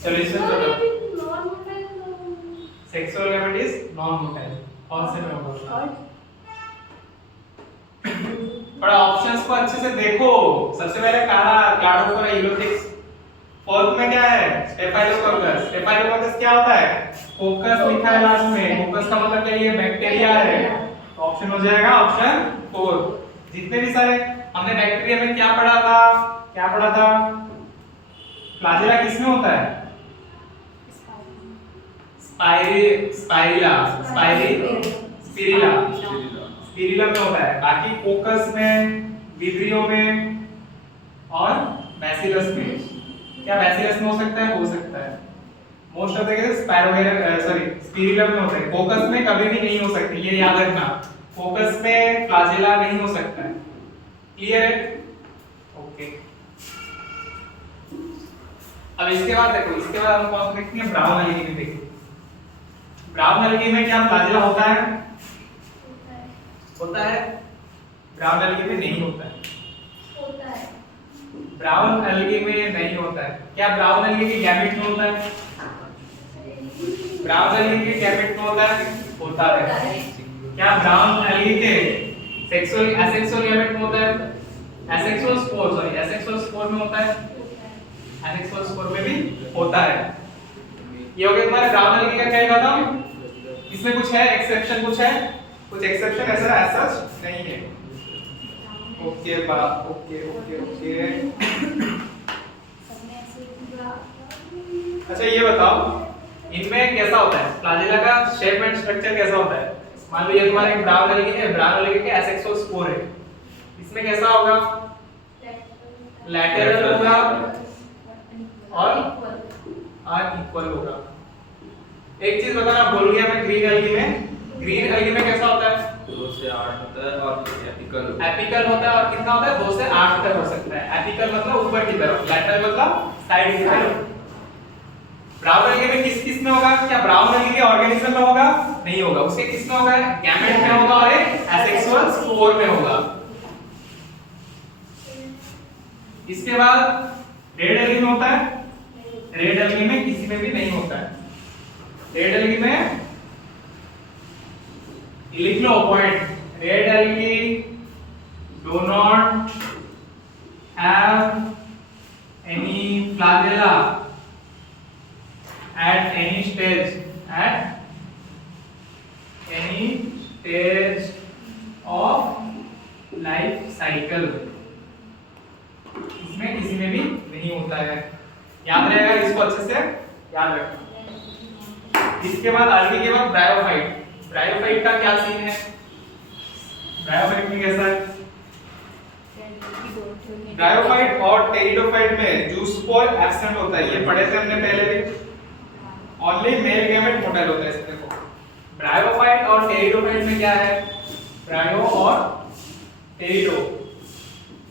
Solution sexual gamete is non motile. कौन से में होगा? थोड़ा ऑप्शंस को अच्छे से देखो। सबसे पहले कारा क्लाडोफोरा यूलोप्टिक्स, फोर्थ में क्या है? स्टेफाइलोकोकस। स्टेफाइलोकोकस क्या होता है? फोकस लिखा है लास्ट में, फोकस का मतलब क्या? ये बैक्टीरिया है। तो ऑप्शन हो जाएगा ऑप्शन 4। जितने भी सारे हमने बैक्टीरिया में क्या पढ़ा था? क्या पढ़ा था? फ्लैजेला किसमें होता है? स्पिरिला में होता है। बाकी फोकस में, विब्रियो में और बैसिलस में। क्या बैसिलस में हो सकता है? हो सकता है। Most of the cases spirilla में होता है। फोकस में कभी भी नहीं हो सकती, ये याद रखना। फोकस में फ्लैजेला नहीं हो सकता है। क्लियर है? ओके। अब इसके बाद देखो, इसके बाद हम कौन सा देखते हैं? ब्राउन एल्गी में देखते हैं। ब्राउन एल्गी में क्या फ्लैजेला होता है? होता है। ब्राउन एल्गी में नहीं होता है। होता है। ब्राउन एल्गी में नहीं होता है। क्या ब्राउन एल्गी के गैमेट में होता है? ब्राउन एल्गी के गैमेट में होता है? होता है। क्या ब्राउन एल्गी के सेक्सुअल एसेक्सुअल गैमेट में होता है? एसेक्सुअल स्पोर में होता है। एसेक्सुअल स्पोर में भी होता है। ये हो गया तुम्हारे ब्राउन एल्गी का क्या खत्म। इसमें कुछ है एक्सेप्शन? कुछ है? कुछ एक्सेप्शन ऐसा सच नहीं है। ओके बात। Okay okay okay. अच्छा ये बताओ, इनमें कैसा होता है? फ्लैजेला का शेप एंड स्ट्रक्चर कैसा होता है? मान लो ये तुम्हारे ब्राउन एल्गी है, ब्राउन एल्गी के एसेक्सुअल स्पोर है। इसमें कैसा होगा? लैटरल होगा और अनइक्वल होगा। एक चीज बताना भूल गया मैं, ग्रीन एल्गी में कैसा होता है? 2 से 8 होता है और एपिकल होता है। और कितना होता है? 2 से 8 तक हो सकता है। एपिकल मतलब ऊपर की तरफ, लैटरल मतलब साइड की तरफ। ब्राउन एल्गी में किस में होगा? क्या ब्राउन एल्गी के ऑर्गेनिज्म में होगा? नहीं होगा। उसके किस में होगा? गैमेट में होगा और एक एसेक्सुअल स्पोर में होगा। इसके बाद रेड एल्गी में होता है? रेड एल्गी में किसी में भी नहीं होता है। रेड एल्गी में लिख लो point, red algae do not have any flagella at any stage of life cycle। इसमें किसी में भी नहीं होता है। याद रहेगा, इसको अच्छे से याद रखना। इसके बाद एल्गी के बाद ब्रायोफाइट। ब्रायोफाइट का क्या सीन है? ब्रायोफाइट में कैसा है? ब्रायोफाइट और टेरिडोफाइट में जूस्पोर एब्सेंट होता है। ये पढ़े थे हमने पहले भी। ओनली मेल गैमेट मोटाइल होता है। इसमें देखो ब्रायोफाइट और टेरिडोफाइट में क्या है? ब्रायो और टेरिडो,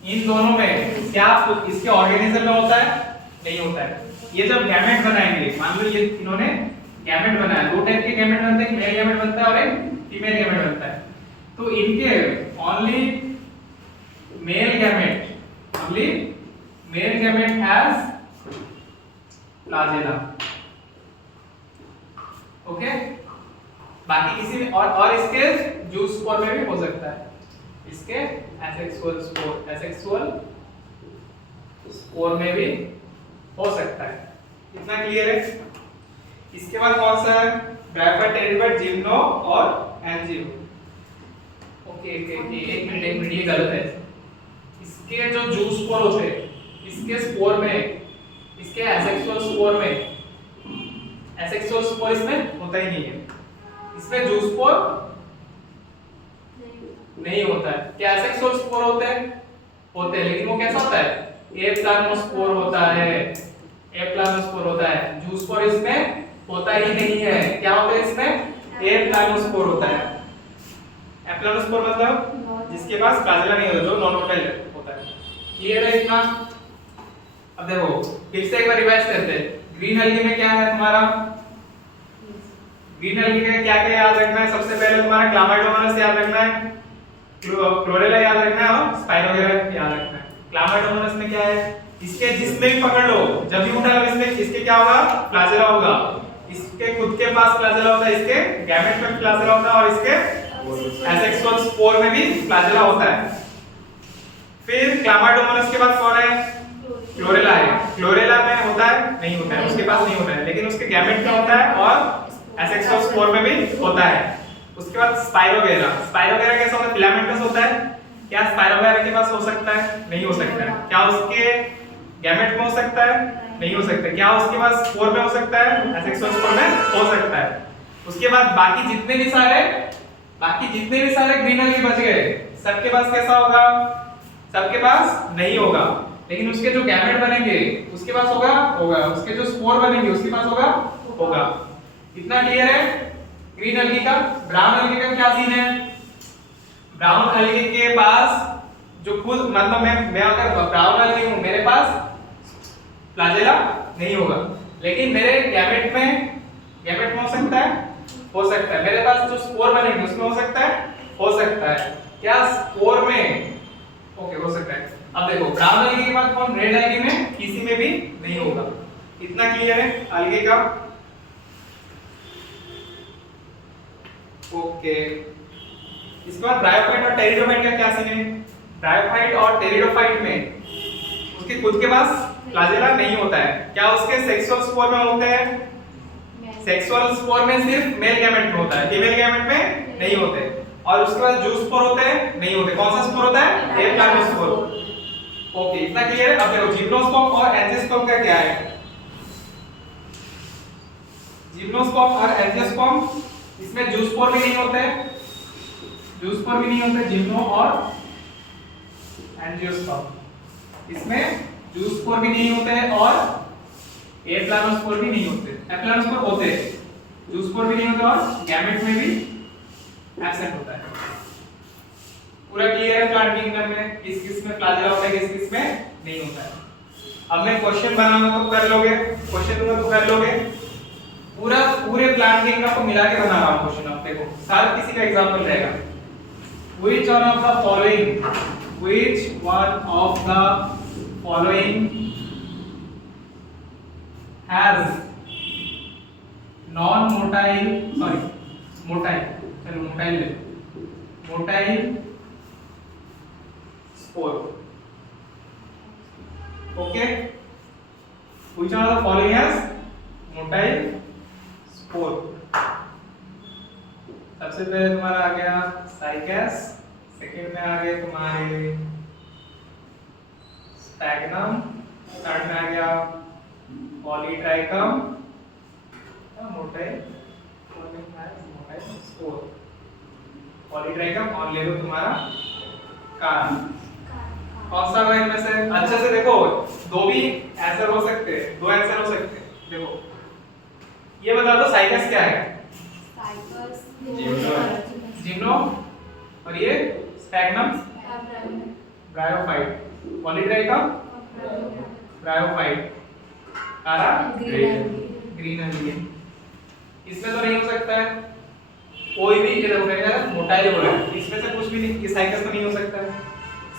इन दोनों में क्या इसके ऑर्गेनिज्म में होता है? नहीं होता है। ये जब गैमेट बनाएंगे, मान लो ये इन्होंने गैमेट बनाया, दो टाइप के गैमेट बनते हैं, मेल गैमेट बनता है और एक फीमेल गैमेट बनता है। तो इनके only male gamete has flagella. Okay, बाकी किसी में और इसके जूस स्पोर में भी हो सकता है। इसके एसेक्सुअल स्पोर में भी हो सकता है। इतना क्लियर है? इसके बाद कौन सा है? ब्रायोफाइट, टेरिडोफाइट, जिम्नो और एंजियो। ओके एक मिनट ये गलत है। इसके जो जूस स्पोर होते हैं, इसके स्पोर में, इसके एसेक्सुअल स्पोर में, एसेक्सुअल स्पोर इसमें होता ही नहीं है। इसमें जूस स्पोर नहीं होता है। क्या एसेक्सुअल स्पोर होते हैं? होते हैं, लेकिन वो कैसा होता है? एक प्लाज्मोस्पोर होता है। ए प्लानोस्पोर होता है। जूस्पोर इसमें होता ही नहीं है। क्या होता है इसमें? ए प्लानोस्पोर होता है। ए प्लानोस्पोर मतलब जिसके पास फ्लैजेला नहीं होता, जो नॉन मोटाइल होता है। क्लियर है इतना? अब देखो फिर से एक बार रिवाइज करते हैं। ग्रीन एल्गी में क्या है तुम्हारा? ग्रीन एल्गी में क्या क्या याद रखना है? सबसे पहले तुम्हारा क्लामाइडोमोनास याद रखना है, क्लोरेला याद रखना है और स्पाइरोगेरा याद रखना है। क्लामाइडोमोनास में क्या है? इसके जिसमें भी पकड़ लो, जब भी उठा लो इसमें इसके क्या होगा? फ्लैजेला होगा। इसके खुद के पास फ्लैजेला होता है, इसके गैमेट में फ्लैजेला होता है और इसके एसेक्सुअल स्पोर में भी फ्लैजेला होता है। फिर क्लामाइडोमोनास के बाद कौन है? क्लोरेला है। क्लोरेला में होता है? नहीं होता है, उसके पास नहीं होता है, लेकिन उसके गैमेट में होता है और एसेक्सुअल स्पोर में भी होता है। उसके बाद स्पाइरोगेरा। स्पाइरोगेरा कैसा होता है? फिलामेंटस होता है। क्या स्पाइरोगेरा के पास हो सकता है? नहीं हो सकता है। क्या उसके गैमेट में हो सकता है? नहीं हो सकता। क्या उसके पास स्पोर में हो सकता है? एसेक्सुअल स्पोर में हो सकता है। उसके बाद बाकी जितने भी सारे ग्रीन एल्गी बच गए, सबके पास कैसा होगा? सबके पास नहीं होगा, लेकिन उसके जो गैमेट बनेंगे उसके पास होगा। उसके जो स्पोर बनेंगे उसके पास होगा। इतना क्लियर है ग्रीन एल्गी का? ब्राउन एल्गी का क्या सीन है? ब्राउन एल्गी के पास जो खुद मतलब मैं अगर ब्राउन एल्गी हूं, मेरे पास फ्लैजेला नहीं होगा, लेकिन मेरे गैमेट में हो सकता है। मेरे पास जो स्पोर बनेंगे उसमें हो सकता है। क्या स्पोर में? ओके, हो सकता है। अब देखो ब्राउन एल्गी के बाद कौन? रेड एल्गी में किसी में भी नहीं होगा। इतना क्लियर है एल्गी का? ओके, इसके बाद ब्रायोफाइट और टेरिडोफाइट का क्या सीन है? ब्रायोफाइट और टेरिडोफाइट में उसके खुद के पास फ्लैजेला नहीं होता है। क्या उसके सेक्सुअल स्पोर में होते हैं? सेक्सुअल स्पोर में सिर्फ मेल गैमेट में होता है, फीमेल गैमेट में नहीं होते। और उसके बाद जो स्पोर होते हैं नहीं होते। कौन सा स्पोर होता है? ए प्लानोस्पोर। ओके, इतना क्लियर है? अब देखो जिम्नोस्पर्म और एंजियोस्पर्म का क्या है? जिम्नोस्पर्म और एंजियोस्पर्म, इसमें जूस्पोर भी नहीं होते हैं। जिम्नो और एंजियोस्पर्म, इसमें जूस्पोर भी नहीं होते हैं और ए प्लानोस्पोर भी नहीं होते। ए प्लानोस्पोर होते हैं, जूस्पोर भी नहीं होते और गैमेट में भी एब्सेंट होता है। पूरा क्लियर है प्लांट किंगडम में किस में फ्लैजेला होता है, किस में नहीं होता है। अब मैं क्वेश्चन बनाऊंगा तो कर लोगे, क्वेश्चन दूंगा तो कर लोगे। पूरे प्लांट किंगडम को मिला के बना रहा हूं क्वेश्चन। आप देखो सारा किसी का एग्जांपल रहेगा। Which one of the following has motile spore? Okay, which one of the following has motile spore? सबसे पहले तुम्हारा आ गया साइकस, सेकंड में आ गए तुम्हारे स्पैग्नम, थर्ड में आ गया पॉलीट्राइकम, मोटाइल स्पोर। पॉलीट्राइकम और ले लो तुम्हारा कार। कौन सा होगा इनमें से? अच्छे से देखो, दो भी आंसर हो सकते हैं, दो आंसर हो सकते हैं। देखो ये बता दो साइकस क्या है? जिम्नो और ये स्पैग्नम ब्रायोफाइट, पॉलीट्राइकम ब्रायोफाइट, कारा ग्रीन एल्गी। इसमें तो नहीं हो सकता है कोई भी। ये देखो मैंने कहा मोटाइल बोला, इसमें से कुछ भी नहीं। ये साइकस तो नहीं हो सकता है।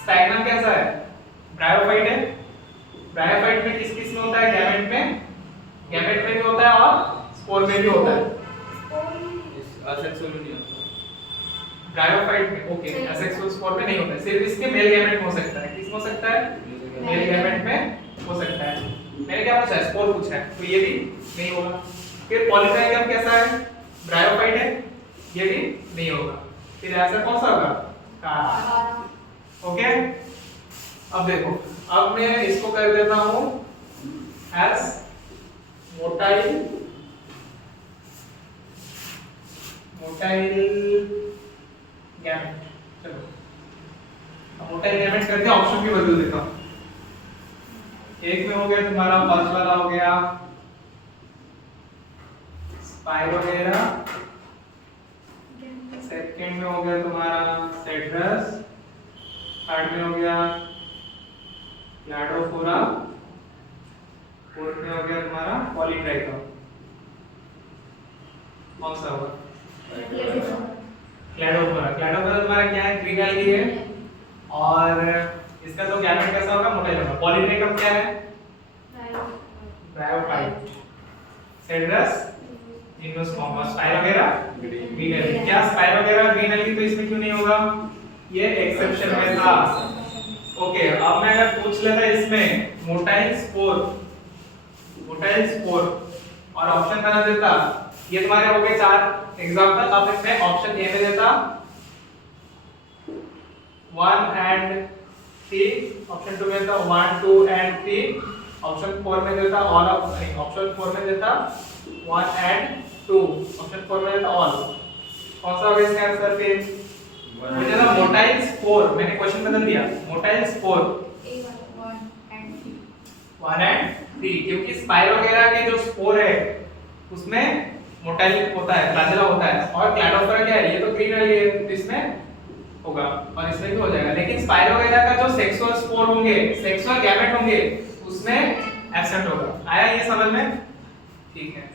स्पैग्नम कैसा है? ब्रायोफाइट है। ब्रायोफाइट में किस में होता है? गैमेट में भी होता है और स्पोर में भी होता है। असेक्सुअल नहीं होता ब्रायोफाइट में। ओके, एसेक्सुअल स्पोर में नहीं होता है, सिर्फ इसके मेल गैमेट में हो सकता है। किस में हो सकता है? मेल गैमेट में हो सकता है। मैंने क्या पूछा है? स्पोर पूछा है, तो ये भी नहीं होगा। फिर पॉलीट्राइकम कैसा है? ब्रायोफाइट है, ये भी नहीं होगा। फिर आंसर कौन सा होगा? कारा। ओके, अब देखो, अब मैं इसको कर देता हूं एस मोटाइल गैमेट। चलो अब मोटाइल गैमेट करके ऑप्शन भी बदल देता हूं। एक में हो गया तुम्हारा फर्स्ट वाला हो गया स्पाइरोगेरा, सेकंड में हो गया तुम्हारा सेड्रस, थर्ड में हो गया क्लैडोफोरा, फोर्थ में हो गया तुम्हारा पॉलीट्राइकम। कौन सा होगा? क्लैडोफोरा। क्लैडोफोरा तुम्हारा क्या है? ग्रीन एल्गी है और इसका तो गैमेट कैसा होगा? मोटा ही होगा। पॉलीट्राइकम क्या है? ब्रायोफाइट। सेड्रस जिम्नोस्पर्म और स्पाइरोगेरा ग्रीन एल्गी। क्या स्पाइरोगेरा ग्रीन एल्गी तो इसमें क्यों नहीं होगा? ये एक्सेप्शन में था। ओके, अब मैं अगर पूछ लेता इसमें मोटाइल स्पोर और ऑप्शन बना देता, ये तुम्हारे हो गए 4 एग्जांपल। अब इसमें ऑप्शन ए में देता 1 एंड 3, ऑप्शन 2 में देता 1 2 एंड 3, ऑप्शन 4 में देता ऑल ऑफ नहीं, ऑप्शन 4 में देता 1 एंड 2, ऑप्शन 4 में देता ऑल। कौन सा होगा इसका आंसर? फिर मुझे ना मोटाइल स्पोर, मैंने क्वेश्चन बदल दिया, मोटाइल स्पोर 1 एंड 3, क्योंकि स्पाइरोगेरा के जो स्पोर है उसमें मोटाइल होता है, फ्लैजेला होता है, और क्लैडोफोरा क्या है? ये तो ग्रीन एल्गी है, तो इसमें होगा और इसमें भी हो जाएगा। लेकिन स्पाइरोगेरा का जो सेक्सुअल स्पोर होंगे, सेक्सुअल गैमेट होंगे, उसमें एब्सेंट होगा। आया ये समझ में? ठीक है।